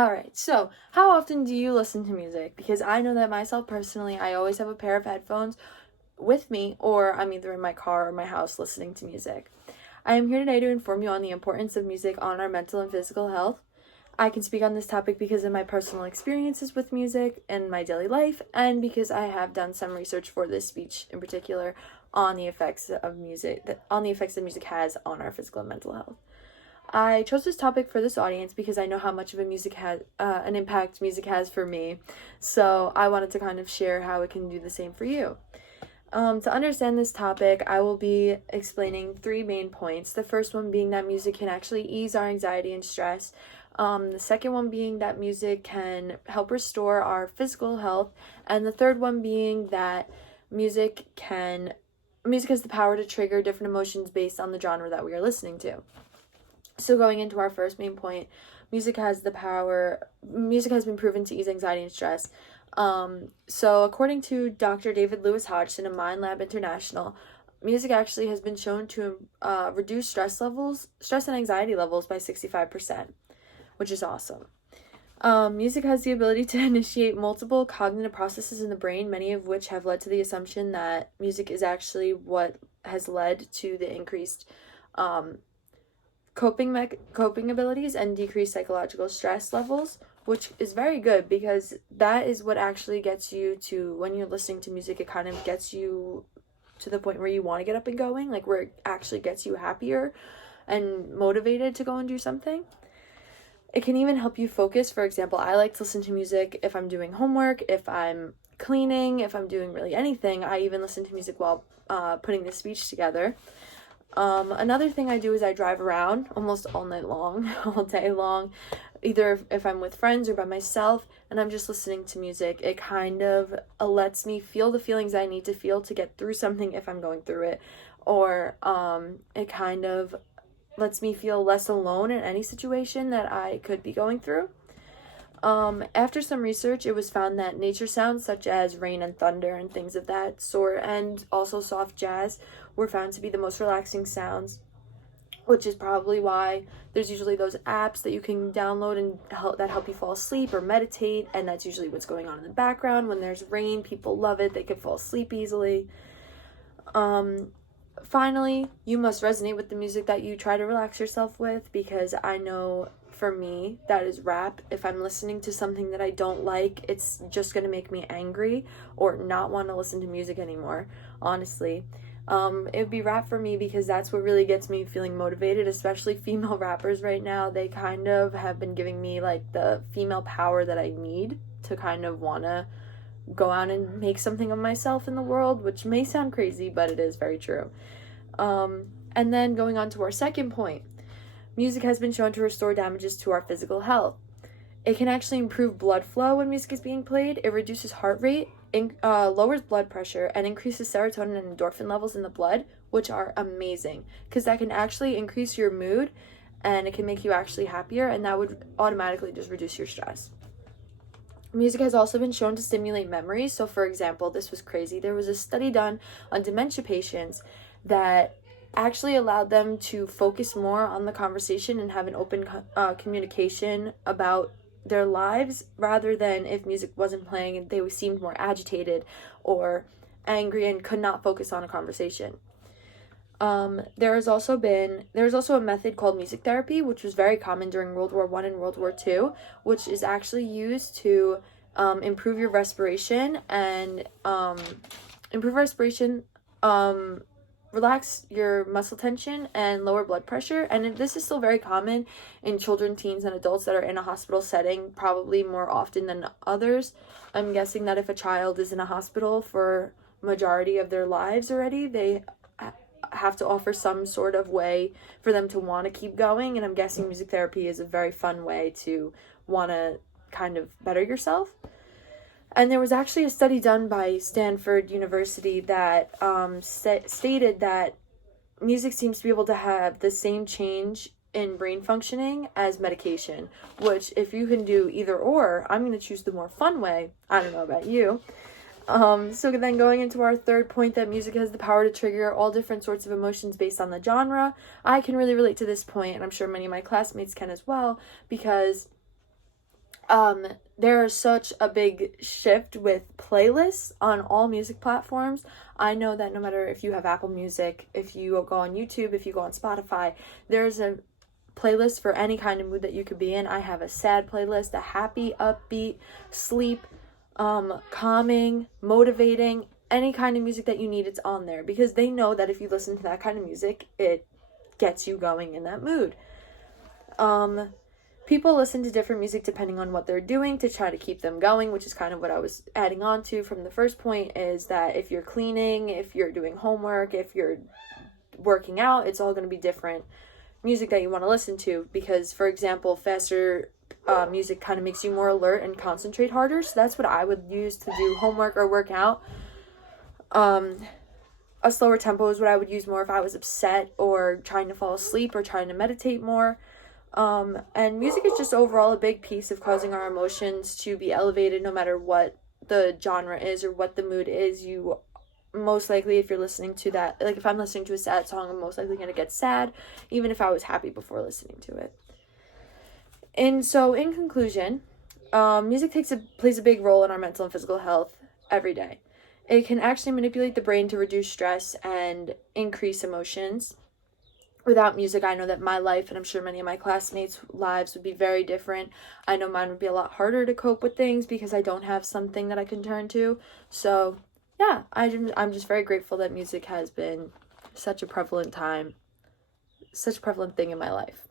Alright, so how often do you listen to music? Because I know that myself personally, I always have a pair of headphones with me, or I'm either in my car or my house listening to music. I am here today to inform you on the importance of music on our mental and physical health. I can speak on this topic because of my personal experiences with music in my daily life, and because I have done some research for this speech in particular on the effects of music has on our physical and mental health. I chose this topic for this audience because I know how much of an impact music has for me. So I wanted to kind of share how it can do the same for you. To understand this topic, I will be explaining three main points. The first one being that music can actually ease our anxiety and stress. The second one being that music can help restore our physical health. And the third one being that music has the power to trigger different emotions based on the genre that we are listening to. So going into our first main point, music has been proven to ease anxiety and stress. So according to Dr. David Lewis Hodgson of Mind Lab International, music actually has been shown to reduce stress and anxiety levels by 65%, which is awesome. Music has the ability to initiate multiple cognitive processes in the brain, many of which have led to the assumption that music is actually what has led to the increased coping abilities and decreased psychological stress levels, which is very good because that is what actually gets you to, when you're listening to music, it kind of gets you to the point where you want to get up and going, like where it actually gets you happier and motivated to go and do something. It can even help you focus. For example, I like to listen to music if I'm doing homework, if I'm cleaning, if I'm doing really anything. I even listen to music while putting this speech together. Another thing I do is I drive around almost all night long, all day long, either if I'm with friends or by myself, and I'm just listening to music. It kind of lets me feel the feelings I need to feel to get through something if I'm going through it, or it kind of lets me feel less alone in any situation that I could be going through. After some research, it was found that nature sounds such as rain and thunder and things of that sort, and also soft jazz, were found to be the most relaxing sounds, which is probably why there's usually those apps that you can download and help you fall asleep or meditate, and that's usually what's going on in the background. When there's rain, people love it. They can fall asleep easily. Finally, you must resonate with the music that you try to relax yourself with, because I know for me, that is rap. If I'm listening to something that I don't like, it's just going to make me angry or not want to listen to music anymore, honestly. It would be rap for me because that's what really gets me feeling motivated, especially female rappers right now. They kind of have been giving me like the female power that I need to kind of want to go out and make something of myself in the world, which may sound crazy, but it is very true. And then going on to our second point, music has been shown to restore damages to our physical health. It can actually improve blood flow when music is being played. It reduces heart rate, lowers blood pressure, and increases serotonin and endorphin levels in the blood, which are amazing because that can actually increase your mood and it can make you actually happier, and that would automatically just reduce your stress. Music has also been shown to stimulate memory. So, for example, this was crazy. There was a study done on dementia patients that actually allowed them to focus more on the conversation and have an open communication about their lives, rather than if music wasn't playing and they seemed more agitated or angry and could not focus on a conversation. There was also a method called music therapy, which was very common during World War I and World War II, which is actually used to improve your respiration and relax your muscle tension and lower blood pressure. And this is still very common in children, teens, and adults that are in a hospital setting, probably more often than others. I'm guessing that if a child is in a hospital for majority of their lives already, they have to offer some sort of way for them to want to keep going, and I'm guessing music therapy is a very fun way to want to kind of better yourself. And there was actually a study done by Stanford University that stated that music seems to be able to have the same change in brain functioning as medication, which if you can do either or, I'm going to choose the more fun way. I don't know about you. So then going into our third point, that music has the power to trigger all different sorts of emotions based on the genre. I can really relate to this point, and I'm sure many of my classmates can as well, because there is such a big shift with playlists on all music platforms. I know that no matter if you have Apple Music, if you go on YouTube, if you go on Spotify, there's a playlist for any kind of mood that you could be in. I have a sad playlist, a happy, upbeat, sleep, calming, motivating, any kind of music that you need, it's on there, because they know that if you listen to that kind of music, it gets you going in that mood. People listen to different music depending on what they're doing to try to keep them going, which is kind of what I was adding on to from the first point, is that if you're cleaning, if you're doing homework, if you're working out, it's all going to be different music that you want to listen to, because, for example, faster music kind of makes you more alert and concentrate harder, so that's what I would use to do homework or work out. A slower tempo is what I would use more if I was upset or trying to fall asleep or trying to meditate more. And music is just overall a big piece of causing our emotions to be elevated, no matter what the genre is or what the mood is. You most likely, if you're listening to that, like if I'm listening to a sad song, I'm most likely going to get sad, even if I was happy before listening to it. And so, in conclusion, music plays a big role in our mental and physical health every day. It can actually manipulate the brain to reduce stress and increase emotions. Without music, I know that my life, and I'm sure many of my classmates' lives, would be very different. I know mine would be a lot harder to cope with things because I don't have something that I can turn to. So, yeah, I'm just very grateful that music has been such a prevalent thing in my life.